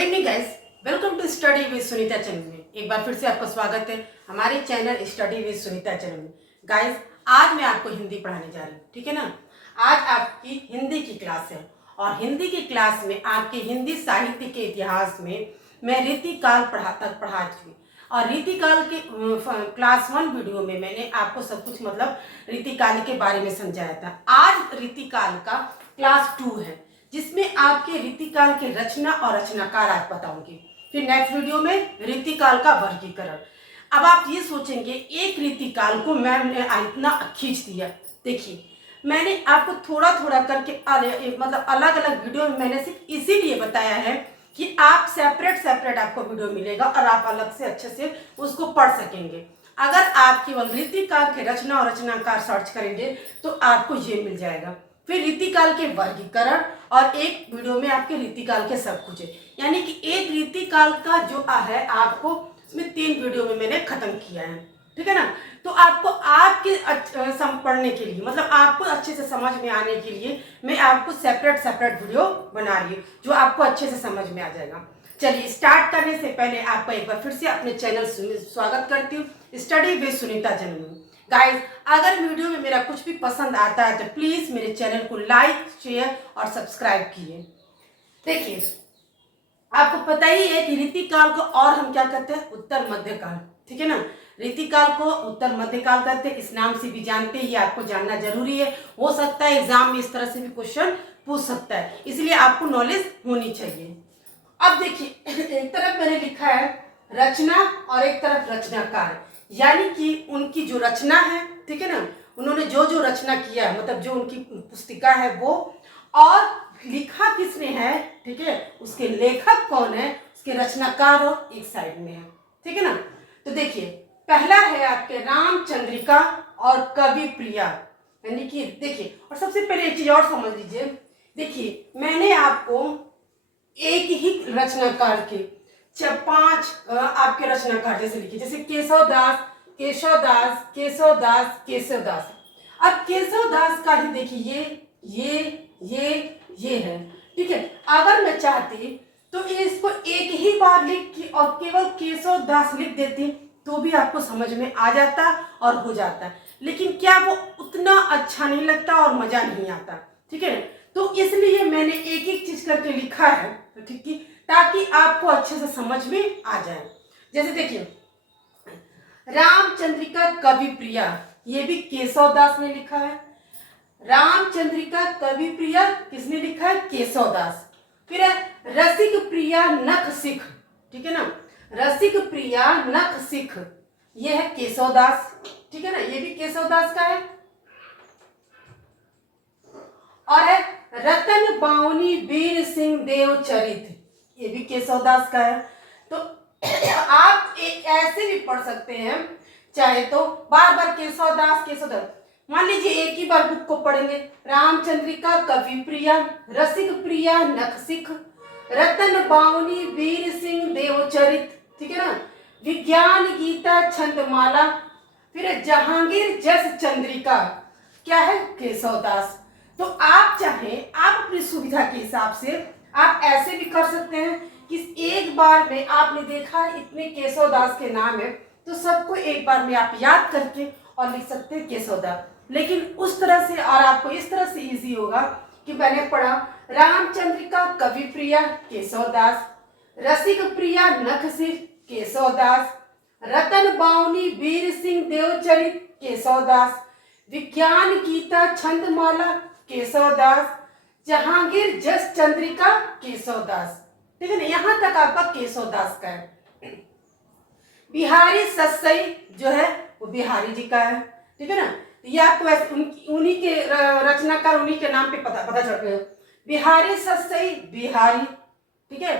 Evening guys, welcome to study with Sunita channel में। एक बार फिर से आपका स्वागत है हमारे channel study with Sunita channel में। गाइस, आज मैं आपको हिंदी पढ़ाने जा रही हूँ, ठीक है ना। आज आपकी हिंदी की क्लास है और हिंदी की क्लास में आपके हिंदी साहित्य के इतिहास में मैं रीतिकाल पढ़ा चुकी। और रीतिकाल के क्लास 1 वीडियो में मैंने आपको सब कुछ रीतिकाल के बारे में समझाया था। आज रीतिकाल का क्लास 2 है, जिसमें आपके रीतिकाल के रचना और रचनाकार आज बताऊंगी। फिर नेक्स्ट वीडियो में रीतिकाल का वर्गीकरण। अब आप ये सोचेंगे एक रीतिकाल को मैंने इतना खींच दिया। देखिए, मैंने आपको थोड़ा थोड़ा करके अलग अलग वीडियो में मैंने सिर्फ इसीलिए बताया है कि आप सेपरेट आपको वीडियो मिलेगा और आप अलग से अच्छे से उसको पढ़ सकेंगे। अगर आप केवल रीतिकाल के रचना और रचनाकार सर्च करेंगे तो आपको ये मिल जाएगा। फिर रीतिकाल के वर्गीकरण और एक वीडियो में आपके रीतिकाल के सब कुछ है, यानी कि एक रीतिकाल का जो है आपको इसमें 3 वीडियो में मैंने खत्म किया है, ठीक है ना। तो आपको आपके पढ़ने के लिए आपको अच्छे से समझ में आने के लिए मैं आपको सेपरेट वीडियो बना रही हूँ जो आपको अच्छे से समझ में आ जाएगा। चलिए, स्टार्ट करने से पहले आपका एक बार फिर से अपने चैनल स्वागत करती हूँ, स्टडी विद सुनीता चैनल में। गाइस, अगर वीडियो में मेरा कुछ भी पसंद आता है तो प्लीज मेरे चैनल को लाइक, शेयर और सब्सक्राइब कीजिए। देखिए, आपको पता ही है कि रीतिकाल को और हम क्या कहते हैं, उत्तर मध्यकाल, ठीक है ना। रीतिकाल को उत्तर मध्यकाल कहते हैं, इस नाम से भी जानते हैं, ये आपको जानना जरूरी है। हो सकता है एग्जाम में इस तरह से भी क्वेश्चन पूछ सकता है, इसलिए आपको नॉलेज होनी चाहिए। अब देखिए, एक तरफ मैंने लिखा है रचना और एक तरफ रचनाकार, यानी कि उनकी जो रचना है, ठीक है ना, उन्होंने जो जो रचना किया है, जो उनकी पुस्तिका है वो, और लिखा किसने है, ठीक है, उसके लेखक कौन है, उसके रचनाकार और एक साइड में है, ठीक है ना। तो देखिए, पहला है आपके रामचंद्रिका और कवि प्रिया, यानी कि देखिए, और सबसे पहले एक चीज और समझ लीजिए। देखिए, मैंने आपको एक ही रचनाकार के 5 आपके रचनाकार जैसे लिखे, जैसे केशवदास। अब केशवदास का ही देखिए ये है, ठीक है। अगर मैं चाहती तो इसको एक ही बार लिख के और केवल केशवदास लिख देती तो भी आपको समझ में आ जाता और हो जाता, लेकिन क्या वो उतना अच्छा नहीं लगता और मजा नहीं आता, ठीक है। तो इसलिए मैंने एक एक चीज करके लिखा है, ठीक है, ताकि आपको अच्छे से समझ में आ जाए। जैसे देखिए, रामचंद्रिका कवि प्रिया, ये भी केशवदास ने लिखा है। रामचंद्रिका कवि प्रिया किसने लिखा है, केशवदास। फिर है रसिक प्रिया नख सिख, ठीक है ना, रसिक प्रिया नख सिख, ये है केशवदास, ठीक है ना, ये भी केशवदास का है। और है रतन बावनी वीर सिंह देव चरित, ये भी केशवदास का है। तो आप ऐसे भी पढ़ सकते हैं, चाहे तो बार बार केशवदास। मान लीजिए एक ही बार बुक को पढ़ेंगे, रामचंद्रिका कवि प्रिया, रसिक प्रिया नखसिख, रतन बावनी वीर सिंह देवचरित, ठीक है ना, विज्ञान गीता छंदमाला, फिर जहांगीर जस चंद्रिका, क्या है, केशवदास। तो आप चाहें, आप अपनी सुविधा के हिसाब से आप ऐसे भी कर सकते हैं कि एक बार में आपने देखा इतने केशवदास के नाम है तो सबको एक बार में आप याद करके और लिख सकते हैं केशवदास। लेकिन उस तरह से, और आपको इस तरह से इजी होगा कि मैंने पढ़ा रामचंद्रिका कवि प्रिया केशवदास, रसिक प्रिया नखसिख केशवदास, रतन बावनी वीर सिंह देवचरित केशवदास, विज्ञान गीता छंदमाला केशवदास, जहांगीर जस चंद्रिका केशवदास, ठीक है ना। यहां तक आपका केशवदास का है। बिहारी सस्सई जो है वो बिहारी जी का है, ठीक है ना। ये आपको उन्हीं के रचनाकार, उन्हीं के नाम पे पता चल गया, बिहारी सस्सई बिहारी, ठीक है।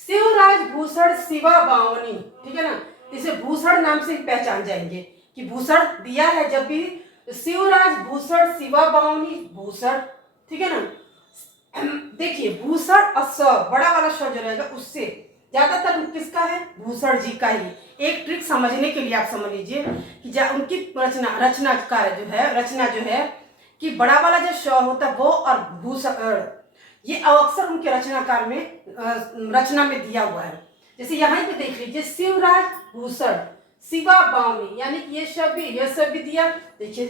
शिवराज भूषण शिवा बावनी, ठीक है ना, इसे भूषण नाम से पहचान जाएंगे कि भूषण दिया है जब भी, शिवराज भूषण शिवा बावनी भूषण, ठीक है ना। देखिए, भूषण और स बड़ा वाला श जो रहेगा उससे ज्यादातर किसका है, भूषण जी का ही। एक ट्रिक समझने के लिए आप समझ लीजिए कि उनकी रचना जो है कि बड़ा वाला जो श होता है वो और भूषण ये अवक्षर उनके रचनाकार में रचना में दिया हुआ है। जैसे यहाँ पे देख लीजिए, शिवराज भूषण, शिवा बावनी, यानी कि ये सब भी दिया। देखिए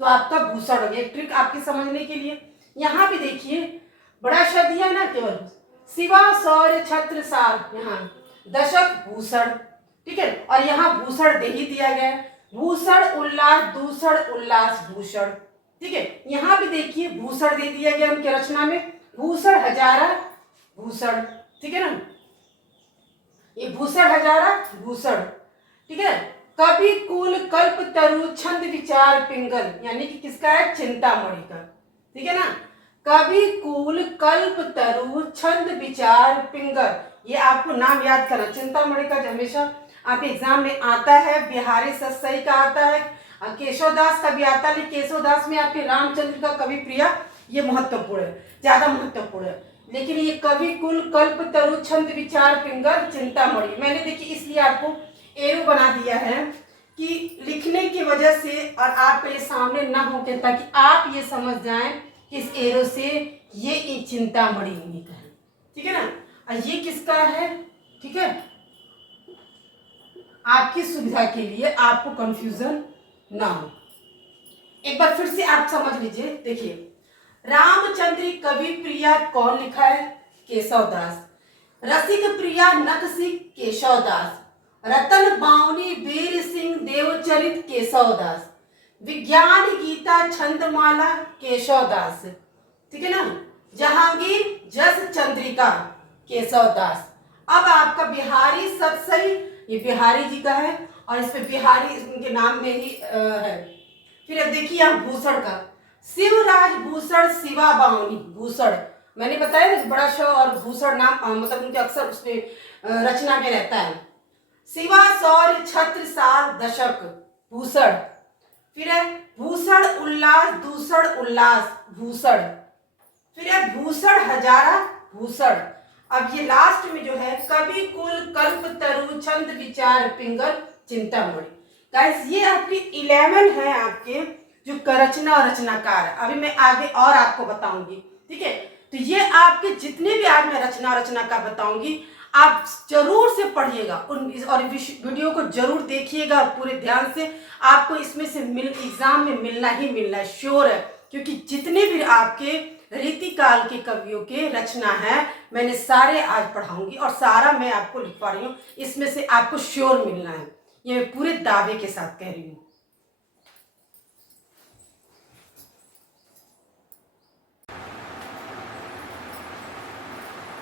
तो आपका भूषण हो गया। एक ट्रिक आपके समझने के लिए, यहाँ पे देखिए बड़ा शब्द दिया ना, केवल शिवा शौर्य छत्र सार, यहाँ दशक भूषण, ठीक है। और यहाँ भूषण दे ही दिया गया है, भूषण उल्लास, दूषण उल्लास भूषण, ठीक है। यहाँ भी देखिए भूषण दे दिया गया उनके रचना में, भूषण हजारा भूषण, ठीक है ना, ये भूषण हजारा भूषण, ठीक है। कवि कुल कल्प तरु छंद विचार पिंगल, यानी कि किसका है, चिंतामणि का, ठीक है ना। कवि कुल कल्प तरु छंद विचार पिंगल, ये आपको नाम याद करना। चिंतामणि का हमेशा आपके एग्जाम में आता है, बिहारी सत्सई का आता है, केशवदास का भी आता है। केशवदास में आपके रामचंद्र का कवि प्रिया, ये महत्वपूर्ण है, ज्यादा महत्वपूर्ण है। लेकिन ये कवि कुल कल्प तरु छंद विचार पिंगल चिंतामणि, मैंने देखिए इसलिए आपको एरो बना दिया है कि लिखने की वजह से और आपके ये सामने ना हो के, ताकि आप ये समझ जाएं कि इस एरो से ये चिंतामणि इन्हीं का है, ठीक है ना। और ये किसका है, ठीक है, आपकी सुविधा के लिए, आपको कंफ्यूजन ना हो। एक बार फिर से आप समझ लीजिए। देखिए रामचंद्र कवि प्रिया कौन लिखा है, केशवदास। रसिक प्रिया नखसिक केशवदास। रतन बावनी वीर सिंह देवचरित केशवदास। विज्ञान गीता छंदमाला केशवदास, ठीक है ना। जहांगीर जस चंद्रिका केशवदास। अब आपका बिहारी सत्सई, ये बिहारी जी का है और इस पे बिहारी उनके नाम में ही है। फिर अब देखिए यहाँ भूषण का, शिवराज भूषण शिवा बावनी भूषण, मैंने बताया ना बड़ा श और भूषण नाम मतलब उनके अक्सर उसमें रचना में रहता है। शिवा शौर्य छत्र सार दशक भूषण। फिर है भूषण उल्लास दूषण उल्लास भूषण। फिर है भूषण हजारा भूषण। अब ये लास्ट में जो है कवि कुल कल्प तरु छंद विचार पिंगल चिंतामणि। गाइस ये आपकी 11 है आपके जो रचना और रचनाकार। अभी मैं आगे और आपको बताऊंगी, ठीक है। तो ये आपके जितने भी आज मैं रचना और रचनाकार बताऊंगी, आप जरूर से पढ़िएगा और वीडियो को जरूर देखिएगा पूरे ध्यान से। आपको इसमें से एग्जाम में मिलना ही मिलना है, श्योर है। क्योंकि जितने भी आपके रीतिकाल के कवियों के रचना है, मैंने सारे आज पढ़ाऊंगी और सारा मैं आपको लिखवा रही हूँ। इसमें से आपको श्योर मिलना है, ये मैं पूरे दावे के साथ कह रही हूँ।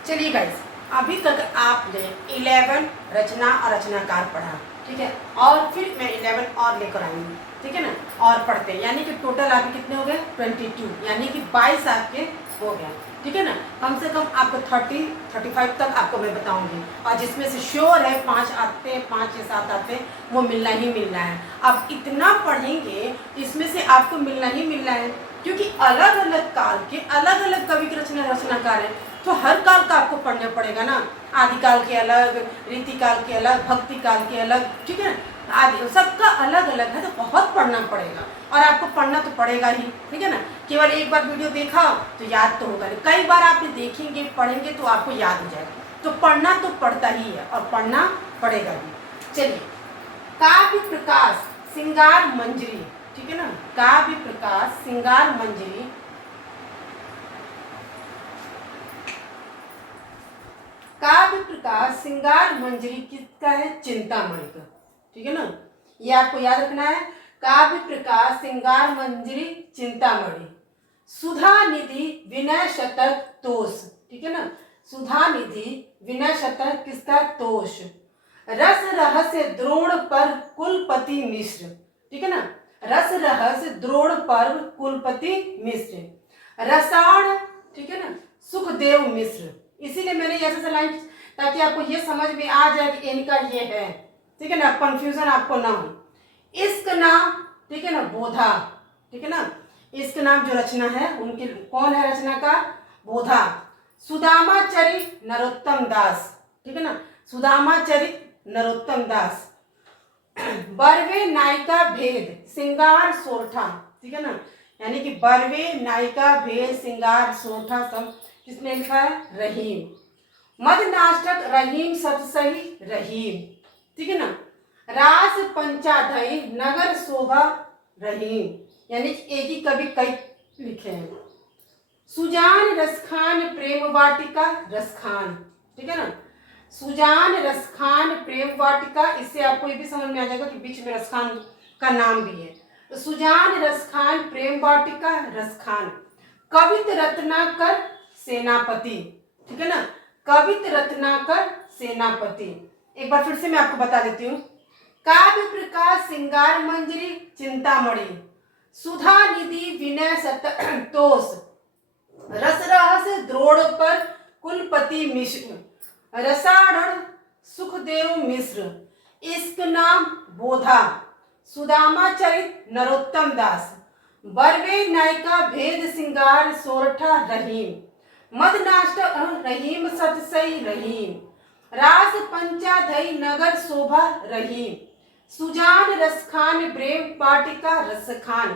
चलिए गाइस, अभी तक आपने 11 रचना और रचनाकार पढ़ा, ठीक है। और फिर मैं 11 और लेकर आऊंगी, ठीक है ना। और पढ़ते हैं, यानी कि टोटल आपके कितने हो गए 22, यानी कि 22 आपके हो गए, ठीक है ना। कम से कम आपको 30-35 तक आपको मैं बताऊंगी, और जिसमें से श्योर है 5 आते हैं, 5 या 7 आते हैं, वो मिलना ही मिलना है। अब इतना पढ़ेंगे इसमें से आपको मिलना ही मिलना है, क्योंकि अलग अलग काल के अलग अलग कवि के रचनाकार हैं, तो हर काल का आपको पढ़ना पड़ेगा ना। आदिकाल के अलग, रीतिकाल के अलग, भक्ति काल के अलग, ठीक है। आदि सबका अलग अलग है, तो बहुत पढ़ना पड़ेगा और आपको पढ़ना तो पड़ेगा ही, ठीक है ना। केवल एक बार वीडियो देखा तो याद तो होगा नहीं, कई बार आप देखेंगे पढ़ेंगे तो आपको याद हो जाएगा। तो पढ़ना तो पड़ता ही है और पढ़ना पड़ेगा भी। चलिए, काव्य प्रकाश श्रृंगार मंजरी, ठीक है ना। काव्य प्रकाश श्रृंगार मंजरी, काव्य प्रकाश श्रृंगार मंजरी किसका है, चिंतामणि का, ठीक है ना। ये आपको याद रखना है, काव्य प्रकाश श्रृंगार मंजरी चिंतामणि। सुधा निधि विनय शतक तोष, ठीक है ना। सुधा निधि विनय शतक किसका, तोष। रस रहस्य द्रोण पर कुलपति मिश्र, ठीक है ना। रस रहस्य द्रोण पर कुलपति मिश्र। रसायन, ठीक है ना, सुखदेव मिश्र। इसीलिए मैंने ऐसा लाइन, ताकि आपको ये समझ में आ जाए कि इनका ये है, ठीक है ना, कंफ्यूजन आपको ना हो। इश्क नाम, ठीक है ना, बोधा, ठीक है ना। इश्क नाम जो रचना है उनके कौन है रचनाकार, बोधा। सुदामा चरित नरोत्तम दास, ठीक है ना, सुदामा चरित नरोत्तम दास। बरवे नायिका भेद श्रृंगार सोरठा, ठीक है ना, यानी कि बरवे नायिका भेद श्रृंगार सोरठा सब जिसमें लिखा है रहीम। मदनाष्टक रहीम सत सही रहीम, ठीक है ना। रास पंचाधई नगर शोभा रहीम, यानी एक ही कवि कई लिखे हैं। सुजान रसखान प्रेम वाटिका रसखान, ठीक है ना। सुजान रसखान प्रेम वाटिका, इससे आपको ये भी समझ में आ जाएगा कि बीच में रसखान का नाम भी है। तो सुजान रसखान प्रेम वाटिका रसखान। कवित रत्नाकर सेनापति, ठीक है ना। कवित रत्नाकर सेनापति। एक बार फिर से मैं आपको बता देती हूँ। काव्य प्रकाश सिंगार मंजरी चिंतामणि, सुधा निधि विनय संतोष, रस रहस द्रोड़ पर कुलपति मिश्र, रसाढ़ सुखदेव मिश्र, इश्क नाम बोधा, सुदामा चरित नरोत्तम दास, बरवे नायिका भेद सिंगार सोरठा रहीम, मदनाष्टक रहीम सतसई रहीम, रास पंचाधई नगर शोभा रहीम, सुजान रसखान प्रेम वाटिका रसखान,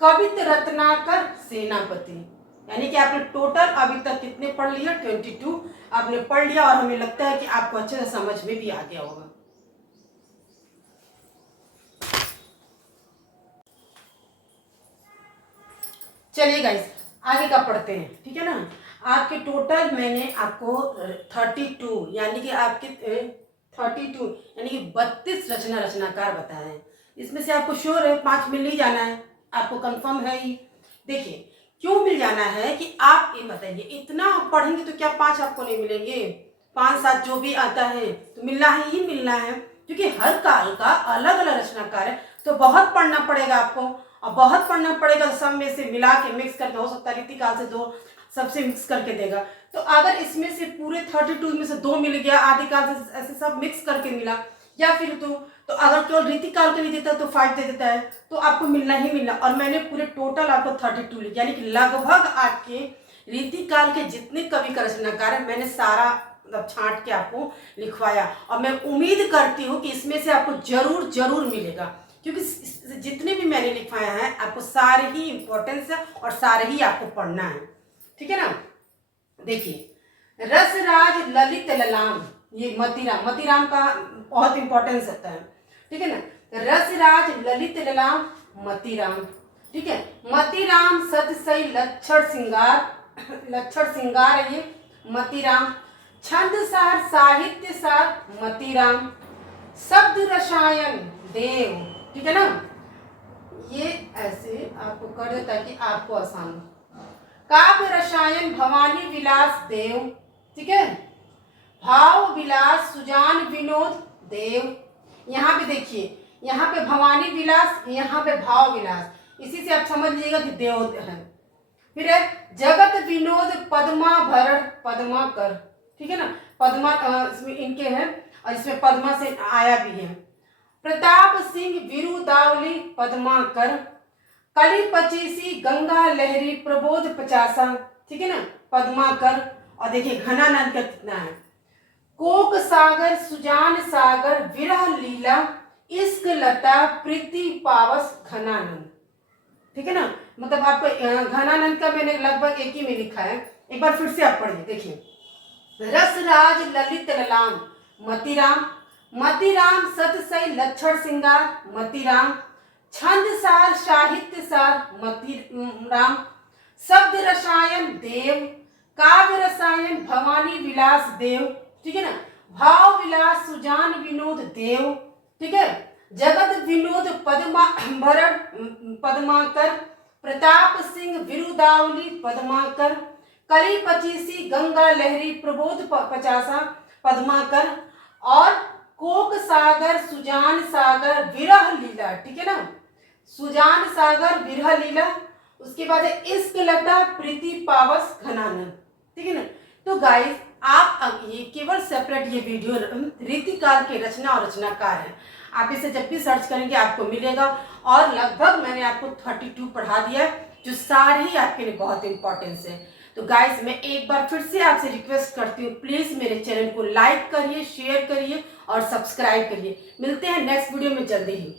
कवित रत्नाकर सेनापति। यानी कि आपने टोटल अभी तक कितने पढ़ लिया? 22 आपने पढ़ लिया और हमें लगता है कि आपको अच्छे से समझ में भी आ गया होगा। चलिए गाइस आगे का पढ़ते हैं, ठीक है ना। आपके टोटल मैंने आपको 32 यानी कि आपके 32 यानी कि 32 रचनाकार बताए हैं। इसमें से आपको श्योर है 5 मिल ही जाना है, आपको कंफर्म है ही। देखिए क्यों मिल जाना है कि आप ये बताइए, इतना पढ़ेंगे तो क्या 5 आपको नहीं मिलेंगे? 5-7 जो भी आता है तो मिलना ही मिलना है, क्योंकि हर काल का अलग अलग रचनाकार है। तो बहुत पढ़ना पड़ेगा आपको, और बहुत पढ़ना पड़ेगा तो सब में से मिला के मिक्स करके, हो सकता है रीतिकाल से 2 सबसे मिक्स करके देगा। तो अगर इसमें से पूरे 32 में से 2 मिल गया, आदिकाल से ऐसे सब मिक्स करके मिला, या फिर तो अगर केवल रीतिकाल के लिए देता है तो 5 दे देता है, तो आपको मिलना ही मिलना। और मैंने पूरे टोटल आपको 32 लिखा, यानी कि लगभग आपके रीतिकाल के जितने कवि का रचनाकार है मैंने सारा मतलब छांट के आपको लिखवाया। और मैं उम्मीद करती हूँ कि इसमें से आपको जरूर जरूर मिलेगा, क्योंकि जितने भी मैंने लिखवाया है आपको सारे ही इंपॉर्टेंस है और सारे ही आपको पढ़ना है, ठीक है ना। देखिए रसराज ललित ललाम, ये मतीराम का बहुत इंपॉर्टेंस होता है, ठीक है ना। रसराज ललित ललाम मतीराम, ठीक है। मतीराम सतसई लक्षण सिंगार है ये मतीराम। छंद सार साहित्य सार मतीराम। शब्द रसायन देव, ठीक है ना। ये ऐसे आपको कर देता है कि आपको आसान हो। काव्य रसायन भवानी विलास देव, ठीक है। भाव विलास सुजान विनोद देव। यहाँ पे देखिए, यहाँ पे भवानी विलास, यहाँ पे भाव विलास, इसी से आप समझ लीजिएगा कि देव है। फिर है जगत विनोद पद्मा भरण पद्माकर, ठीक है ना। पद्मा इसमें इनके हैं और इसमें पद्मा से आया भी है। प्रताप सिंह विरुदावली पद्माकर। कली 25 गंगा लहरी प्रबोध 50, ठीक है ना, पद्माकर। और देखिए घनानंद का कितना है। कोक सागर सुजान सागर विरह लीला इश्क लता प्रीति पावस घनानंद, ठीक है ना। मतलब आपको घनानंद का मैंने लगभग एक ही में लिखा है, एक बार फिर से आप पढ़िए। देखिए रसराज ललित ललाम मतीराम। मतीराम सतसई लक्षण सिंगार मतीराम। छंद सार साहित्य सार मतीराम। शब्द रसायन देव। काव्य रसायन भवानी विलास देव, ठीक है ना। भाव विलास सुजान विनोद देव, ठीक है। जगत विनोद भरण पद्माकर। प्रताप सिंह विरुदावली पद्माकर। कली 25 गंगा लहरी प्रबोध 50 पद्माकर। और कोक सागर सुजान सागर विरह लीला, ठीक है ना। सुजान सागर विरह लीला। उसके बाद इश्क लता प्रीति पावस घनानंद, ठीक है ना। तो गाइस आप ये केवल सेपरेट ये वीडियो रीतिकाल के रचना और रचनाकार है, आप इसे जब भी सर्च करेंगे आपको मिलेगा। और लगभग मैंने आपको 32 पढ़ा दिया है, जो सारे ही आपके लिए बहुत इंपॉर्टेंस है। तो गाइस मैं एक बार फिर से आपसे रिक्वेस्ट करती हूँ, प्लीज मेरे चैनल को लाइक करिए, शेयर करिए और सब्सक्राइब करिए। मिलते हैं नेक्स्ट वीडियो में जल्दी ही।